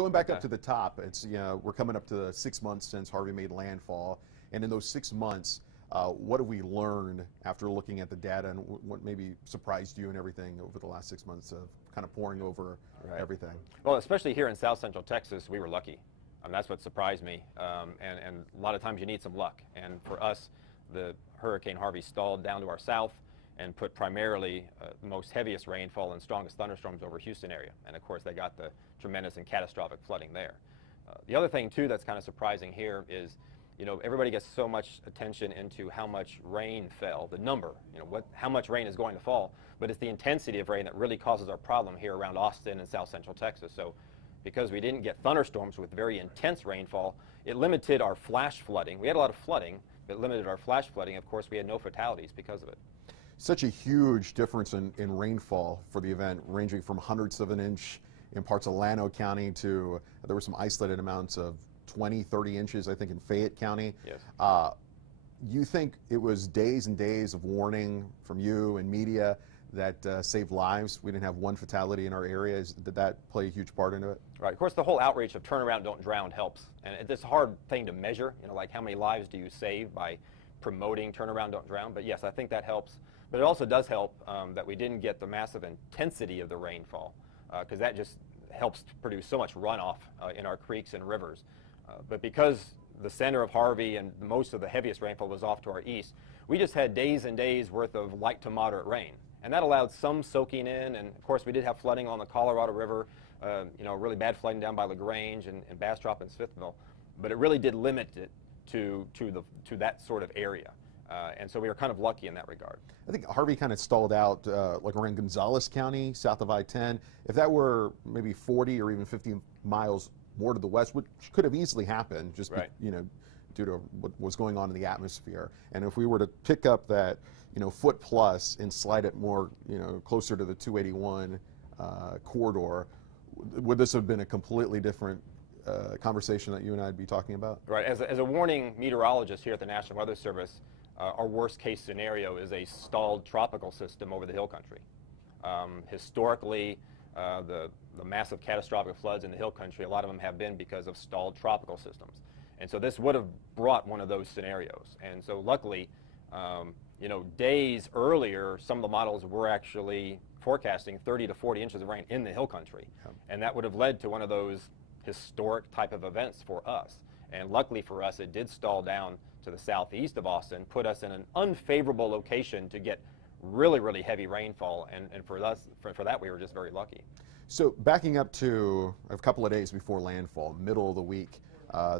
Going back up to the top, it's, we're coming up to 6 months since Harvey made landfall, and in those 6 months, what have we learned after looking at the data, and what maybe surprised you and everything over the last 6 months of kind of pouring over everything? Well, especially here in South Central Texas, we were lucky. That's what surprised me, and a lot of times you need some luck. And for us, the Hurricane Harvey stalled down to our south and put primarily the most heaviest rainfall and strongest thunderstorms over Houston area. And of course, they got the tremendous and catastrophic flooding there. The other thing too that's kind of surprising here is, everybody gets so much attention into how much rain fell, the number, how much rain is going to fall, but it's the intensity of rain that really causes our problem here around Austin and South Central Texas. So because we didn't get thunderstorms with very intense rainfall, it limited our flash flooding. We had a lot of flooding, but it limited our flash flooding. Of course, we had no fatalities because of it. Such a huge difference in rainfall for the event, ranging from hundredths of an inch in parts of Llano County to, there were some isolated amounts of 20, 30 inches, I think, in Fayette County. Yes. You think it was days and days of warning from you and media that saved lives? We didn't have one fatality in our areas. Did that play a huge part into it? Right. Of course, the whole outreach of turn around, don't drown helps. And it's a hard thing to measure, like how many lives do you save by promoting turn around, don't drown. But yes, I think that helps. But it also does help that we didn't get the massive intensity of the rainfall, because that just helps to produce so much runoff in our creeks and rivers. But because the center of Harvey and most of the heaviest rainfall was off to our east, we just had days and days worth of light to moderate rain. And that allowed some soaking in, and of course we did have flooding on the Colorado River, really bad flooding down by LaGrange and Bastrop and Smithville, but it really did limit it to that sort of area. And so we were kind of lucky in that regard. I think Harvey kind of stalled out like around Gonzales County, south of I-10. If that were maybe 40 or even 50 miles more to the west, which could have easily happened, just due to what was going on in the atmosphere. And if we were to pick up that foot plus and slide it more closer to the 281 corridor, would this have been a completely different conversation that you and I would be talking about? Right. As a warning meteorologist here at the National Weather Service, our worst case scenario is a stalled tropical system over the hill country. Historically, the massive catastrophic floods in the hill country, a lot of them have been because of stalled tropical systems. And so this would have brought one of those scenarios. And so luckily, days earlier, some of the models were actually forecasting 30 to 40 inches of rain in the hill country. Yep. And that would have led to one of those historic type of events for us. And luckily for us, it did stall down to the southeast of Austin, put us in an unfavorable location to get really, really heavy rainfall. And for us, for that, we were just very lucky. So backing up to a couple of days before landfall, middle of the week,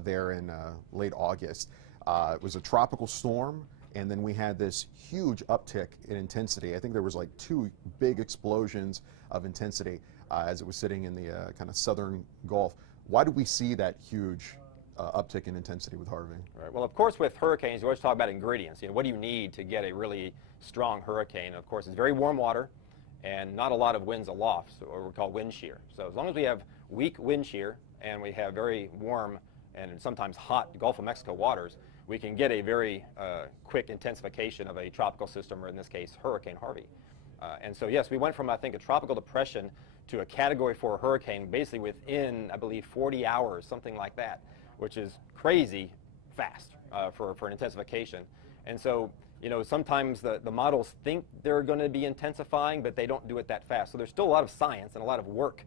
there in late August, it was a tropical storm, and then we had this huge uptick in intensity. I think there was like 2 big explosions of intensity as it was sitting in the kind of southern Gulf. Why did we see that huge uptick in intensity with Harvey? Right. Well, of course, with hurricanes, you always talk about ingredients. What do you need to get a really strong hurricane? Of course, it's very warm water and not a lot of winds aloft, so what we call wind shear. So as long as we have weak wind shear and we have very warm and sometimes hot Gulf of Mexico waters, we can get a very quick intensification of a tropical system, or in this case, Hurricane Harvey. And so, yes, we went from, I think, a tropical depression to a Category 4 hurricane basically within, I believe, 40 hours, something like that, which is crazy fast for an intensification. And so, sometimes the models think they're going to be intensifying, but they don't do it that fast. So there's still a lot of science and a lot of work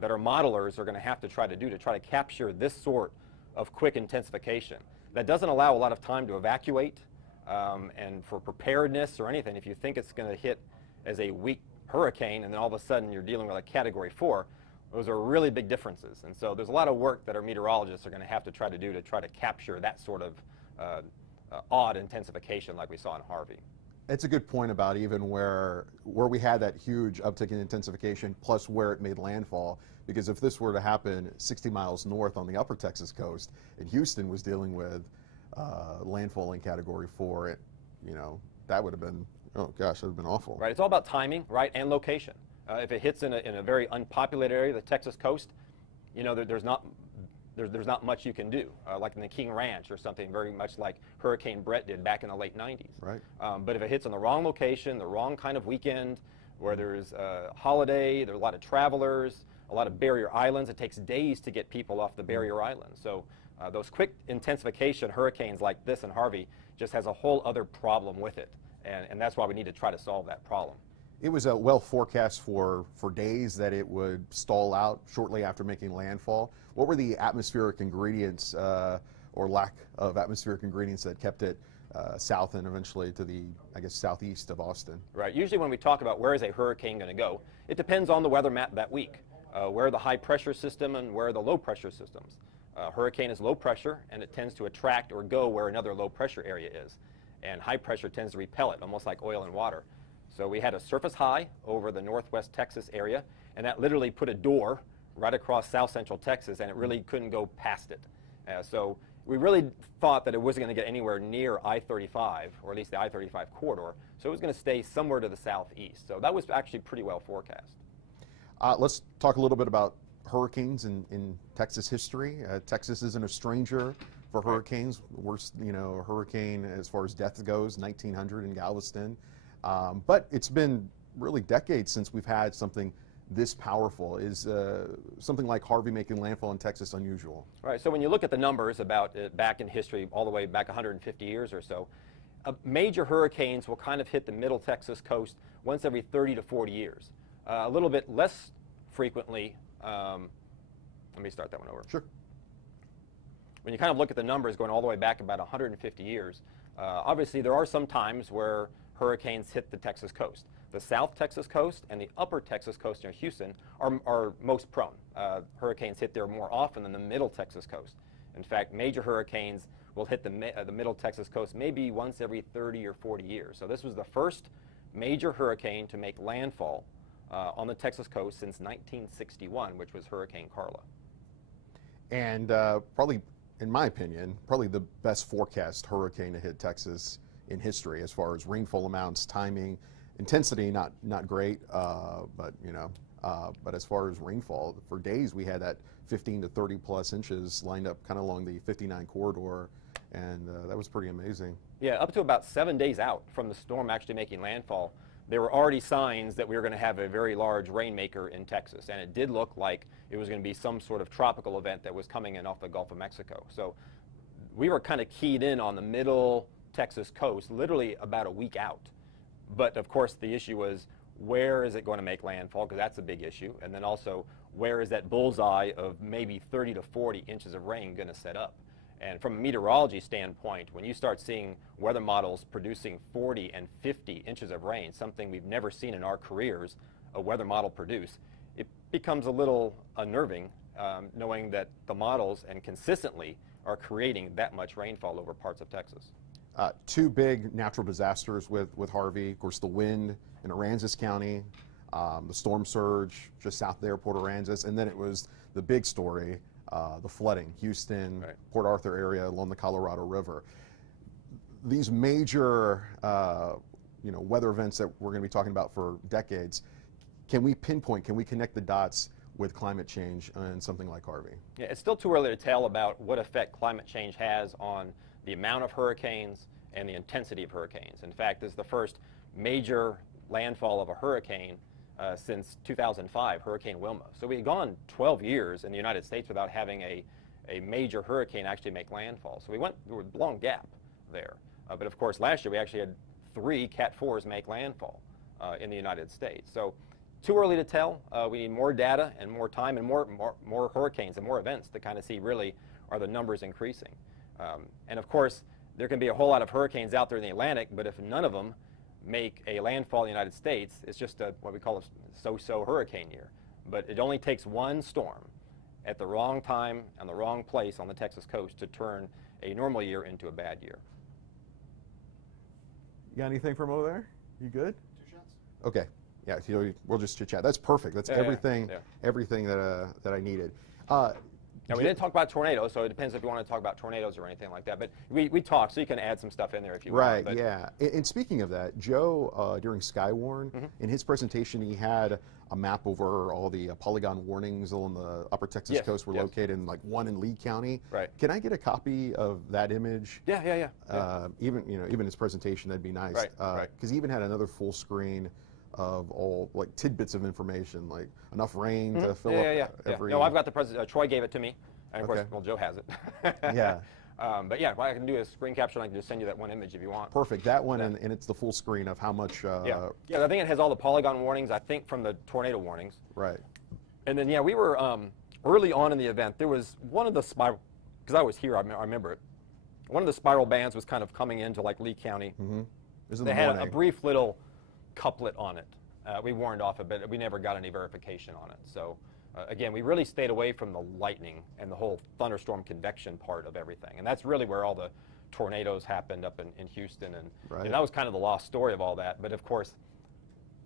that our modelers are going to have to try to do to try to capture this sort of quick intensification. That doesn't allow a lot of time to evacuate and for preparedness or anything. If you think it's going to hit as a weak hurricane and then all of a sudden you're dealing with a Category 4, those are really big differences. And so there's a lot of work that our meteorologists are going to have to try to do to try to capture that sort of odd intensification like we saw in Harvey. It's a good point about even where we had that huge uptick in intensification plus where it made landfall, because if this were to happen 60 miles north on the upper Texas coast and Houston was dealing with landfall in Category 4, that would have been, oh gosh, that would have been awful. Right, it's all about timing, right, and location. If it hits in a very unpopulated area, the Texas coast, there's not much you can do, like in the King Ranch or something, very much like Hurricane Brett did back in the late 90s. Right. But if it hits in the wrong location, the wrong kind of weekend, where there's a holiday, there's a lot of travelers, a lot of barrier islands. It takes days to get people off the barrier islands. So those quick intensification hurricanes like this and Harvey just has a whole other problem with it. And that's why we need to try to solve that problem. It was well forecast for days that it would stall out shortly after making landfall. What were the atmospheric ingredients or lack of atmospheric ingredients that kept it south and eventually to the, I guess, southeast of Austin? Right. Usually when we talk about where is a hurricane going to go, it depends on the weather map that week. Where the high pressure system and where the low pressure systems. Hurricane is low pressure and it tends to attract or go where another low pressure area is. And high pressure tends to repel it, almost like oil and water. So we had a surface high over the northwest Texas area, and that literally put a door right across south central Texas, and it really couldn't go past it. So we really thought that it wasn't going to get anywhere near I-35, or at least the I-35 corridor, so it was going to stay somewhere to the southeast. So that was actually pretty well forecast. Let's talk a little bit about hurricanes in Texas history. Texas isn't a stranger for hurricanes. Worst, hurricane as far as death goes, 1900 in Galveston. But it's been really decades since we've had something this powerful. Is something like Harvey making landfall in Texas unusual? Right. So when you look at the numbers about back in history, all the way back 150 years or so, major hurricanes will kind of hit the middle Texas coast once every 30 to 40 years. A little bit less frequently. Let me start that one over. Sure. When you kind of look at the numbers going all the way back about 150 years, obviously there are some times where hurricanes hit the Texas coast. The South Texas coast and the Upper Texas coast near Houston are most prone. Hurricanes hit there more often than the Middle Texas coast. In fact, major hurricanes will hit the Middle Texas coast maybe once every 30 or 40 years. So this was the first major hurricane to make landfall on the Texas coast since 1961, which was Hurricane Carla. And probably, in my opinion, probably the best forecast hurricane to hit Texas in history as far as rainfall amounts, timing, intensity, not great, but as far as rainfall, for days we had that 15 to 30 plus inches lined up kind of along the 59 corridor, and that was pretty amazing. Yeah, up to about 7 days out from the storm actually making landfall, there were already signs that we were going to have a very large rainmaker in Texas, and it did look like it was going to be some sort of tropical event that was coming in off the Gulf of Mexico. So we were kind of keyed in on the middle Texas coast, literally about a week out. But of course the issue was, where is it going to make landfall, because that's a big issue, and then also where is that bullseye of maybe 30 to 40 inches of rain going to set up. And from a meteorology standpoint, when you start seeing weather models producing 40 and 50 inches of rain, something we've never seen in our careers a weather model produce, it becomes a little unnerving knowing that the models and consistently are creating that much rainfall over parts of Texas. Two big natural disasters with Harvey. Of course, the wind in Aransas County, the storm surge just south there, Port Aransas, and then it was the big story, the flooding, Houston, right, Port Arthur area along the Colorado River. These major weather events that we're going to be talking about for decades, can we pinpoint, can we connect the dots with climate change and something like Harvey? Yeah, it's still too early to tell about what effect climate change has on the amount of hurricanes and the intensity of hurricanes. In fact, this is the first major landfall of a hurricane since 2005, Hurricane Wilma. So we had gone 12 years in the United States without having a major hurricane actually make landfall. So there was a long gap there. But of course, last year we actually had 3 Cat 4s make landfall in the United States. So too early to tell. We need more data and more time and more hurricanes and more events to kind of see really are the numbers increasing. And of course, there can be a whole lot of hurricanes out there in the Atlantic, but if none of them make a landfall in the United States, it's just what we call a so-so hurricane year. But it only takes one storm at the wrong time and the wrong place on the Texas coast to turn a normal year into a bad year. You got anything from over there? You good? 2 shots. Okay. Yeah, we'll just chit chat. That's perfect. That's everything that I needed. Now, we didn't talk about tornadoes, so it depends if you want to talk about tornadoes or anything like that. But we talked, so you can add some stuff in there if you want. Right, yeah. And speaking of that, Joe, during Skywarn, in his presentation, he had a map over all the polygon warnings along the upper Texas coast were located, in like one in Lee County. Right. Can I get a copy of that image? Yeah. Even his presentation, that'd be nice. Right. Because he even had another full screen of all like tidbits of information, like enough rain to fill up every. No, I've got the president. Troy gave it to me, and of course, well, Joe has it. Yeah. But yeah, what I can do is screen capture, and I can just send you that one image if you want. Perfect. That one, and it's the full screen of how much. Yeah, I think it has all the polygon warnings, I think, from the tornado warnings. Right. And then, yeah, we were early on in the event. There was one of the spiral, because I was here, I remember it. One of the spiral bands was kind of coming into like Lee County. They had a brief little couplet on it. We warned off a bit. We never got any verification on it. So. Again, we really stayed away from the lightning and the whole thunderstorm convection part of everything. And that's really where all the tornadoes happened up in Houston. And that was kind of the lost story of all that. But of course,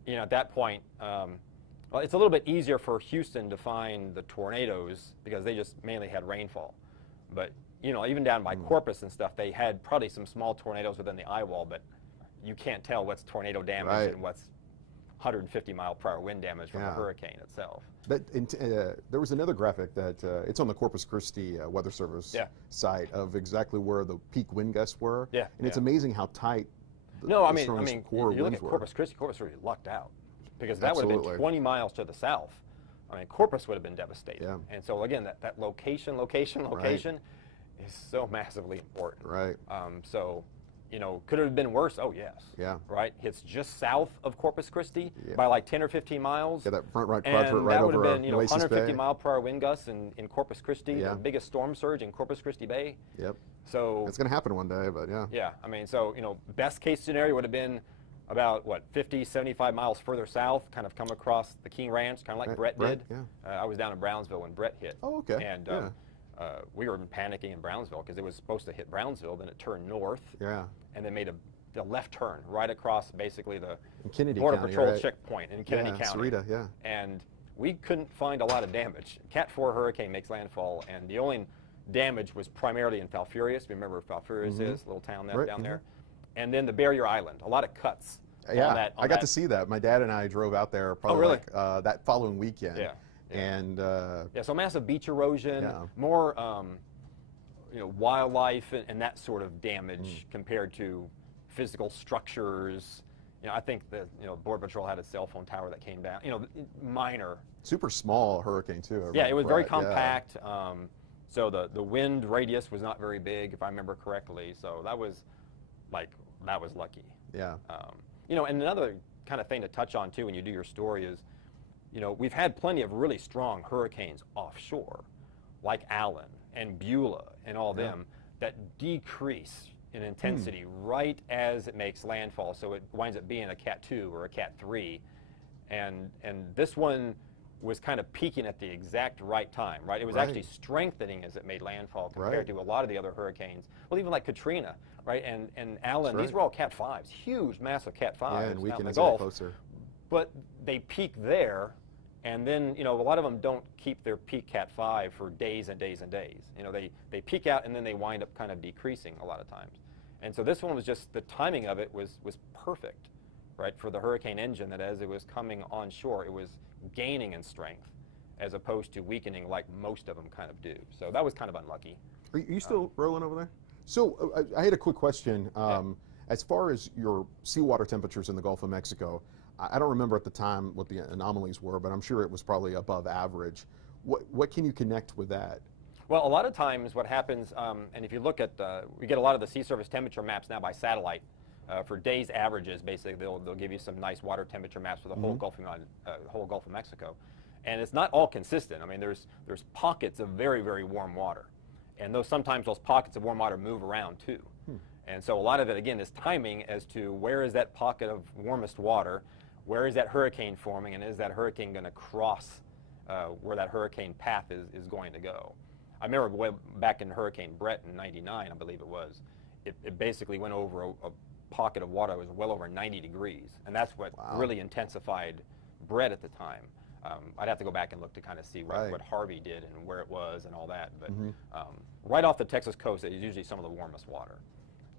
you know, at that point, well, it's a little bit easier for Houston to find the tornadoes because they just mainly had rainfall. But, you know, even down by Corpus and stuff, they had probably some small tornadoes within the eye wall, but you can't tell what's tornado damage and what's 150-mile-per-hour wind damage from the hurricane itself. There was another graphic that it's on the Corpus Christi Weather Service site of exactly where the peak wind gusts were. And it's amazing how tight I mean, you look at Corpus Christi lucked out because that would have been 20 miles to the south. I mean, Corpus would have been devastated. And so again, that location is so massively important. So, you know, could it have been worse? Oh, yes. Right? It's just south of Corpus Christi by like 10 or 15 miles. That front right and right that would over have been, you know, 150 Bay. mile-per-hour wind gusts in Corpus Christi, the biggest storm surge in Corpus Christi Bay. So it's going to happen one day, but yeah, I mean, so, you know, best case scenario would have been about, what, 50, 75 miles further south, kind of come across the King Ranch, kind of like Brett did. I was down in Brownsville when Brett hit. Oh, okay. And we were panicking in Brownsville because it was supposed to hit Brownsville, then it turned north. And then made the left turn right across basically the Border Patrol checkpoint in Kennedy County. And we couldn't find a lot of damage. Cat 4 hurricane makes landfall, and the only damage was primarily in Falfurrias. Remember where Falfurrias is, a little town down there. And then the Barrier Island, a lot of cuts. I got to see that. My dad and I drove out there probably like, that following weekend. And so massive beach erosion, more you know, wildlife and that sort of damage compared to physical structures. You know, I think the Border Patrol had a cell phone tower that came down. You know, minor. Super small hurricane too. Yeah, it was very compact. So the wind radius was not very big, if I remember correctly. So that was lucky. You know, and another kind of thing to touch on too when you do your story is, you know, we've had plenty of really strong hurricanes offshore, like Allen and Beulah and all them, that decrease in intensity right as it makes landfall. So it winds up being a Cat 2 or a Cat 3. And this one was kind of peaking at the exact right time, right? It was actually strengthening as it made landfall compared to a lot of the other hurricanes. Well, even like Katrina, right? And Allen, these were all Cat 5s, huge, massive Cat 5s and we out in can the Gulf. closer. But they peak there, and then, you know, a lot of them don't keep their peak Cat 5 for days and days and days. You know, they peak out and then they wind up kind of decreasing a lot of times. And so this one was just, the timing of it was perfect, right, for the hurricane engine, that as it was coming onshore, it was gaining in strength as opposed to weakening like most of them kind of do. So that was kind of unlucky. Are you still rolling over there? So I had a quick question. As far as your seawater temperatures in the Gulf of Mexico, I don't remember at the time what the anomalies were, but I'm sure it was probably above average. What can you connect with that? Well, a lot of times what happens, and if you look at, we get a lot of the sea surface temperature maps now by satellite. For days averages, basically, they'll give you some nice water temperature maps for the whole Gulf of Mexico. And it's not all consistent. I mean, there's pockets of very, very warm water. And sometimes those pockets of warm water move around too. And so a lot of it, again, is timing as to where is that pocket of warmest water, where is that hurricane forming, and is that hurricane going to cross where that hurricane path is going to go. I remember way back in Hurricane Brett in '99, I believe it was, it basically went over a pocket of water that was well over 90 degrees. And that's what really intensified Brett at the time. I'd have to go back and look to kind of see what Harvey did and where it was and all that. But right off the Texas coast, it is usually some of the warmest water.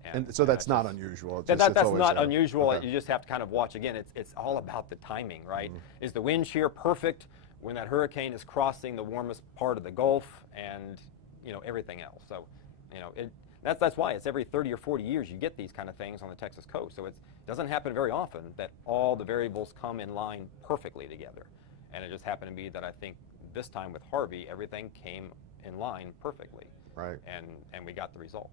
And so that's not unusual. That's not unusual. You just have to kind of watch. Again, it's all about the timing, right? Is the wind shear perfect when that hurricane is crossing the warmest part of the Gulf and, you know, everything else? So, you know, That's why it's every 30 or 40 years you get these kind of things on the Texas coast. So it doesn't happen very often that all the variables come in line perfectly together. And it just happened to be that I think this time with Harvey, everything came in line perfectly. Right. And we got the result.